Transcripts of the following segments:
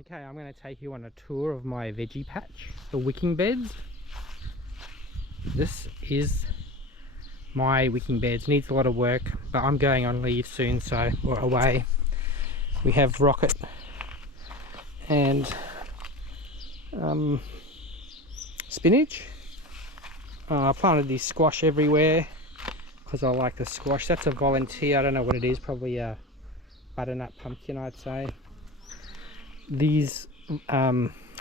Okay, I'm going to take you on a tour of my veggie patch, the wicking beds. This is my wicking beds. Needs a lot of work, but I'm going on leave soon, so we're away. We have rocket and spinach. I planted this squash everywhere because I like the squash. That's a volunteer, I don't know what it is, probably a butternut pumpkin, I'd say. These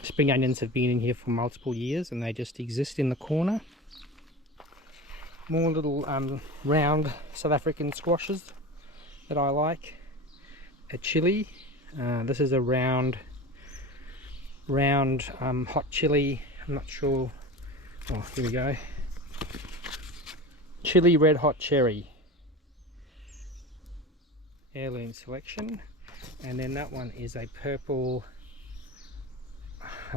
spring onions have been in here for multiple years and they just exist in the corner. More little round South African squashes that I like. A chilli. This is a round hot chilli. I'm not sure. Oh, here we go. Chilli red hot cherry. Heirloom selection. And then that one is a purple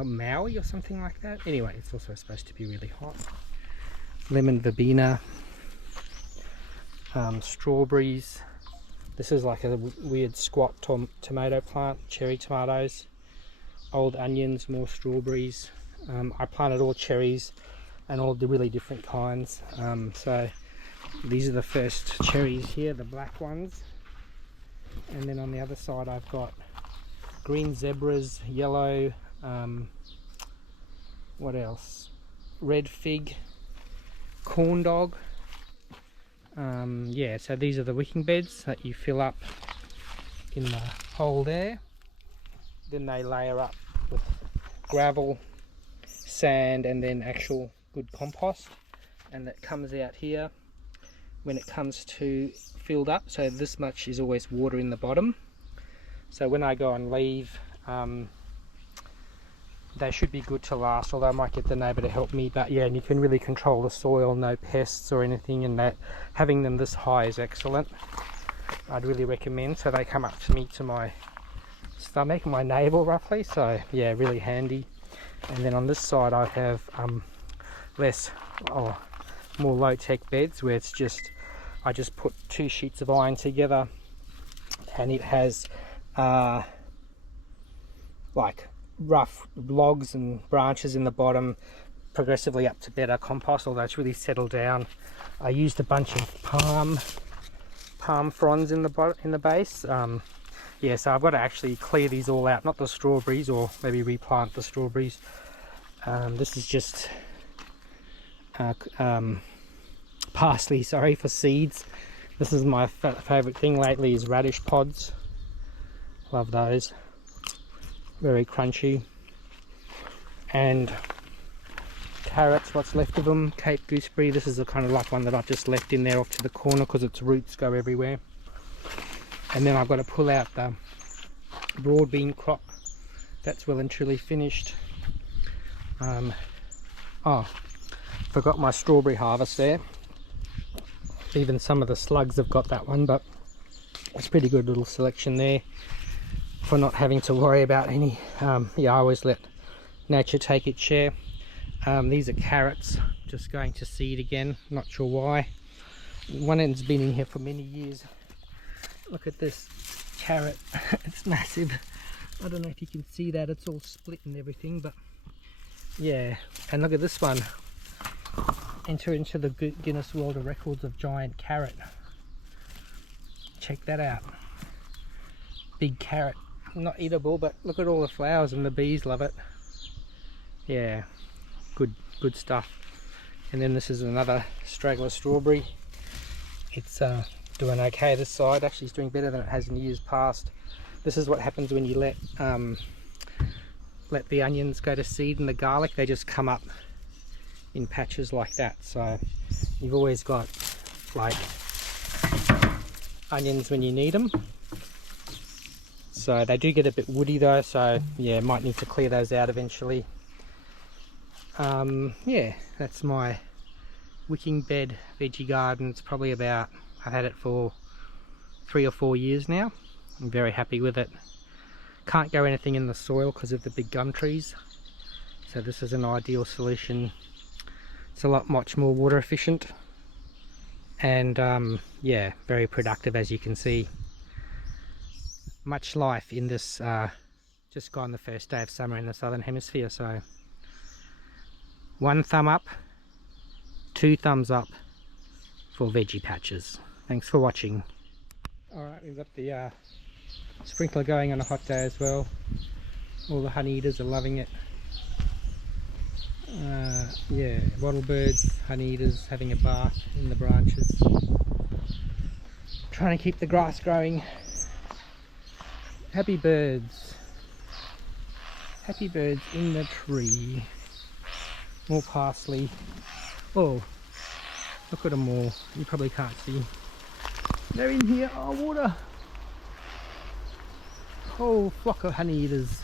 Maui or something like that. Anyway, it's also supposed to be really hot. Lemon verbena. Strawberries. This is like a weird squat tomato plant. Cherry tomatoes. Old onions, more strawberries. I planted all cherries and all the really different kinds. So these are the first cherries here, the black ones. And then on the other side I've got green zebras, yellow, what else? Red fig, corn dog. Yeah, so these are the wicking beds that you fill up in the hole there. Then they layer up with gravel, sand, and then actual good compost. And that comes out here when it comes to filled up. So this much is always water in the bottom. So when I go on leave, they should be good to last, although I might get the neighbour to help me. But yeah, and you can really control the soil, no pests or anything, and that having them this high is excellent. I'd really recommend. So they come up to me to my stomach, my navel roughly, so yeah, really handy. And then on this side I have more low-tech beds where it's just, I just put 2 sheets of iron together and it has like rough logs and branches in the bottom, progressively up to better compost, although it's really settled down. I used a bunch of palm fronds in the base. Yeah, so I've got to actually clear these all out, not the strawberries, or maybe replant the strawberries. This is just parsley, sorry, for seeds. This is my favourite thing lately, is radish pods. Love those. Very crunchy. And carrots, what's left of them. Cape gooseberry, this is a kind of like one that I've just left in there off to the corner because its roots go everywhere. And then I've got to pull out the broad bean crop. That's well and truly finished. Oh, forgot my strawberry harvest there. Even some of the slugs have got that one, but it's a pretty good little selection there for not having to worry about any. Yeah, I always let nature take its share. These are carrots, just going to seed again, not sure why. One end's been in here for many years. Look at this carrot. It's massive. I don't know if you can see that, it's all split and everything, but yeah. And look at this one. Enter into the Guinness World of Records of giant carrot. Check that out. Big carrot. Not eatable, but look at all the flowers and the bees love it. Yeah, good stuff. And then this is another straggler strawberry. It's doing okay this side. Actually, it's doing better than it has in years past. This is what happens when you let the onions go to seed and the garlic. They just come up in patches like that. So you've always got like onions when you need them. So they do get a bit woody though, so yeah, might need to clear those out eventually. Yeah, that's my wicking bed veggie garden. It's probably about, I've had it for 3 or 4 years now. I'm very happy with it. Can't go anything in the soil because of the big gum trees, so this is an ideal solution. It's much more water efficient, and yeah, very productive, as you can see. Much life in this Just gone the first day of summer in the southern hemisphere, so 1 thumb up, 2 thumbs up for veggie patches. Thanks for watching. Alright, we've got the sprinkler going on a hot day as well. All the honey eaters are loving it. Yeah, wattle birds, honey eaters having a bath in the branches. Trying to keep the grass growing. Happy birds. Happy birds in the tree. More parsley. Oh, look at them all. You probably can't see. They're in here. Oh, water. Whole flock of honey eaters.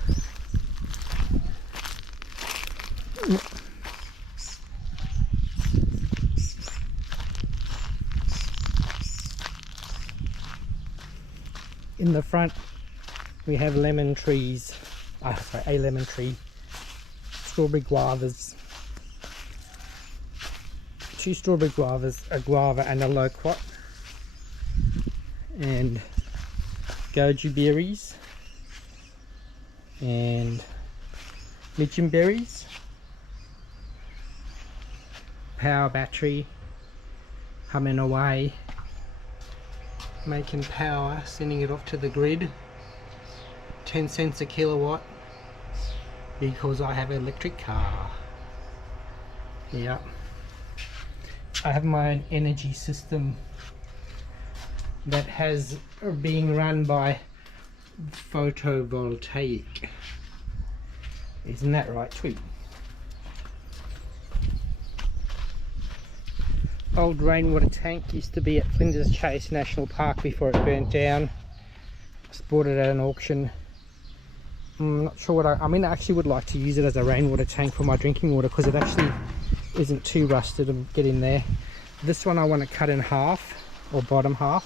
In the front we have lemon trees, sorry, a lemon tree, strawberry guavas, 2 strawberry guavas, a guava and a loquat, and goji berries and lichen berries, power battery humming away, making power, sending it off to the grid. 10 cents a kilowatt because I have an electric car. Yeah, I have my own energy system that has being run by photovoltaic. Isn't that right, Twig? Old rainwater tank used to be at Flinders Chase National Park before it burnt down. Just bought it at an auction. I'm not sure what I mean, I actually would like to use it as a rainwater tank for my drinking water because it actually isn't too rusted and get in there. This one I want to cut in half, or bottom half,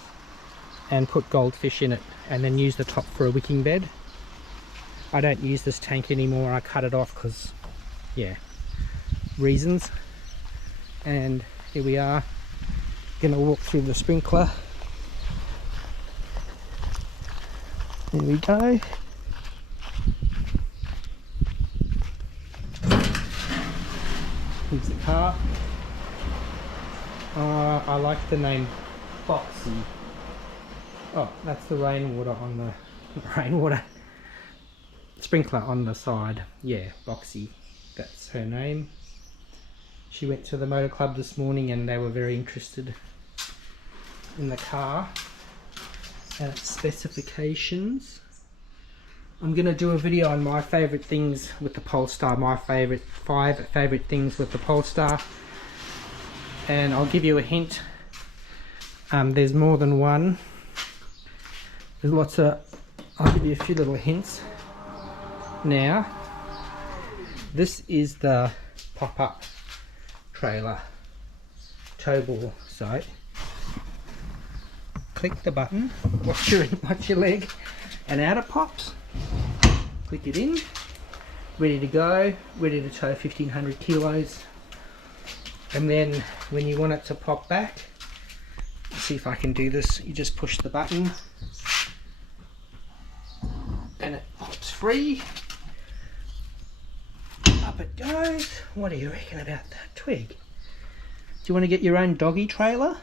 and put goldfish in it and then use the top for a wicking bed. I don't use this tank anymore. I cut it off because, yeah, reasons. And here we are, gonna walk through the sprinkler. There we go. Here's the car. I like the name Foxy. Oh, that's the rainwater on the rainwater sprinkler on the side. Yeah, Boxy. That's her name. She went to the motor club this morning and they were very interested in the car and its specifications. I'm going to do a video on my favourite things with the Polestar, my 5 favourite things with the Polestar, and I'll give you a hint. There's more than one. There's lots of, I'll give you a few little hints. Now, this is the pop-up trailer tow ball, so click the button, watch your leg, and out it pops. Click it in, ready to go, ready to tow 1500 kilos. And then when you want it to pop back, let's see if I can do this, you just push the button and it pops free. Up it goes. What do you reckon about that, Twig? Do you want to get your own doggy trailer?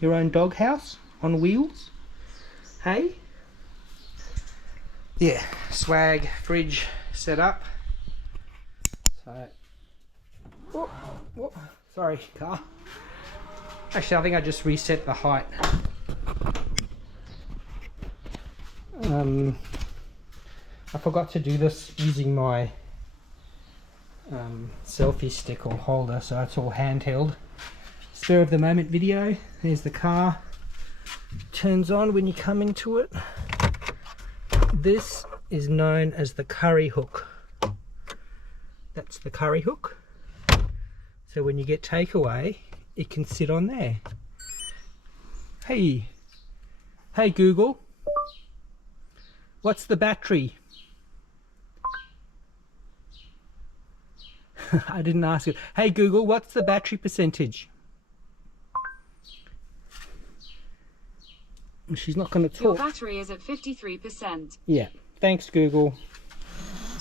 Your own dog house on wheels? Hey? Yeah, swag fridge set up. So, whoop, sorry, car. Actually, I think I just reset the height. I forgot to do this using my selfie stick or holder, so it's all handheld. Spur of the moment video. There's the car. Turns on when you come into it. This is known as the curry hook. That's the curry hook. So when you get takeaway, it can sit on there. Hey Google, what's the battery? I didn't ask you. Hey Google, what's the battery percentage? She's not going to talk. Your battery is at 53%. Yeah, thanks Google.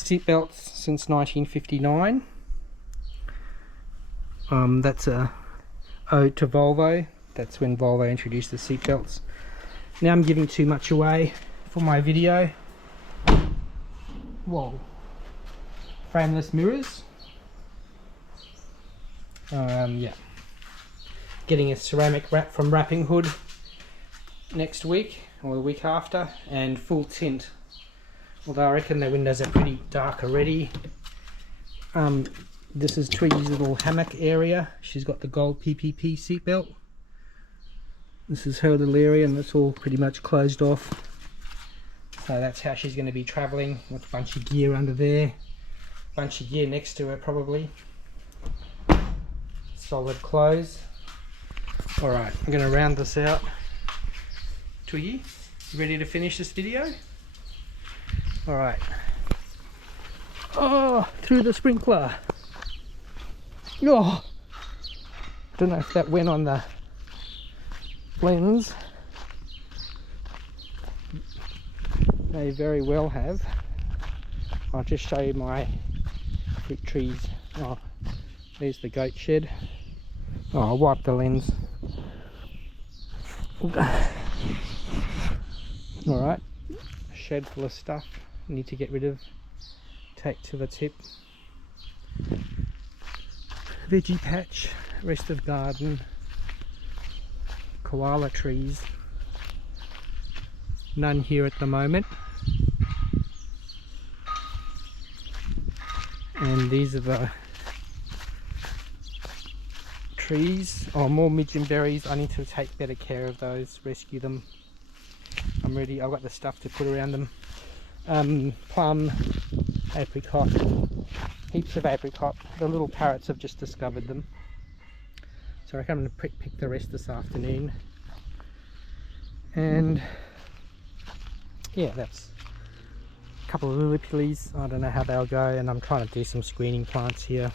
seatbelts since 1959. That's a ode to Volvo. That's when Volvo introduced the seatbelts. Now I'm giving too much away for my video. Whoa. Frameless mirrors. Yeah. Getting a ceramic wrap from Wrapping Hood next week or the week after, and full tint. Although I reckon the windows are pretty dark already. This is Twiggy's little hammock area. She's got the gold PPP seatbelt. This is her little area, and it's all pretty much closed off. So that's how she's going to be travelling, with a bunch of gear under there. Bunch of gear next to her probably. Solid close. Alright, I'm going to round this out. Twiggy, you ready to finish this video? Alright. Oh, through the sprinkler. Oh, don't know if that went on the lens. May very well have. I'll just show you my fruit trees. Oh, there's the goat shed. Oh, I'll wipe the lens. Alright, a shed full of stuff I need to get rid of. Take to the tip. Veggie patch, rest of garden, koala trees. None here at the moment. And these are the trees. Oh, more midgeonberries. I need to take better care of those, rescue them. I'm ready. I've got the stuff to put around them. Plum, apricot, heaps of apricot. The little parrots have just discovered them. So I reckon I'm going to pick the rest this afternoon. And yeah, that's a couple of lily pillies. I don't know how they'll go, and I'm trying to do some screening plants here.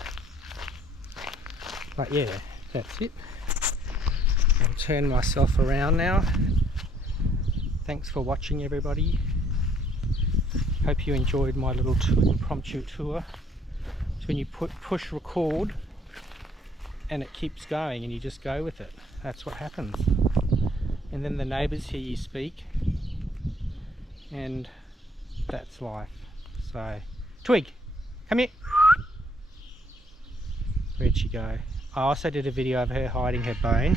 But yeah, that's it. I'll turn myself around now. Thanks for watching, everybody. Hope you enjoyed my little impromptu tour. It's when you push record and it keeps going and you just go with it. That's what happens. And then the neighbours hear you speak, and that's life. So, Twig, come here. Where'd she go? I also did a video of her hiding her bone,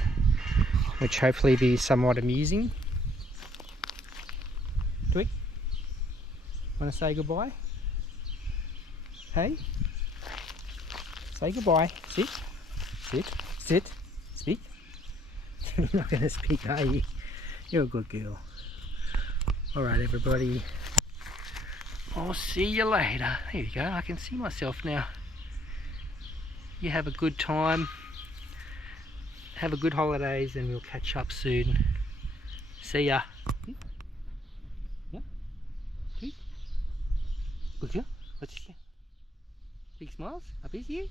which hopefully be somewhat amusing. Twig, want to say goodbye? Hey? Say goodbye. Sit. Sit. Sit. Speak. You're not going to speak, are you? You're a good girl. Alright, everybody. I'll see you later. Here we go. I can see myself now. You have a good time. Have a good holidays, and we'll catch up soon. See ya. Yeah. Good girl. What's she say? Big smiles. Up is you.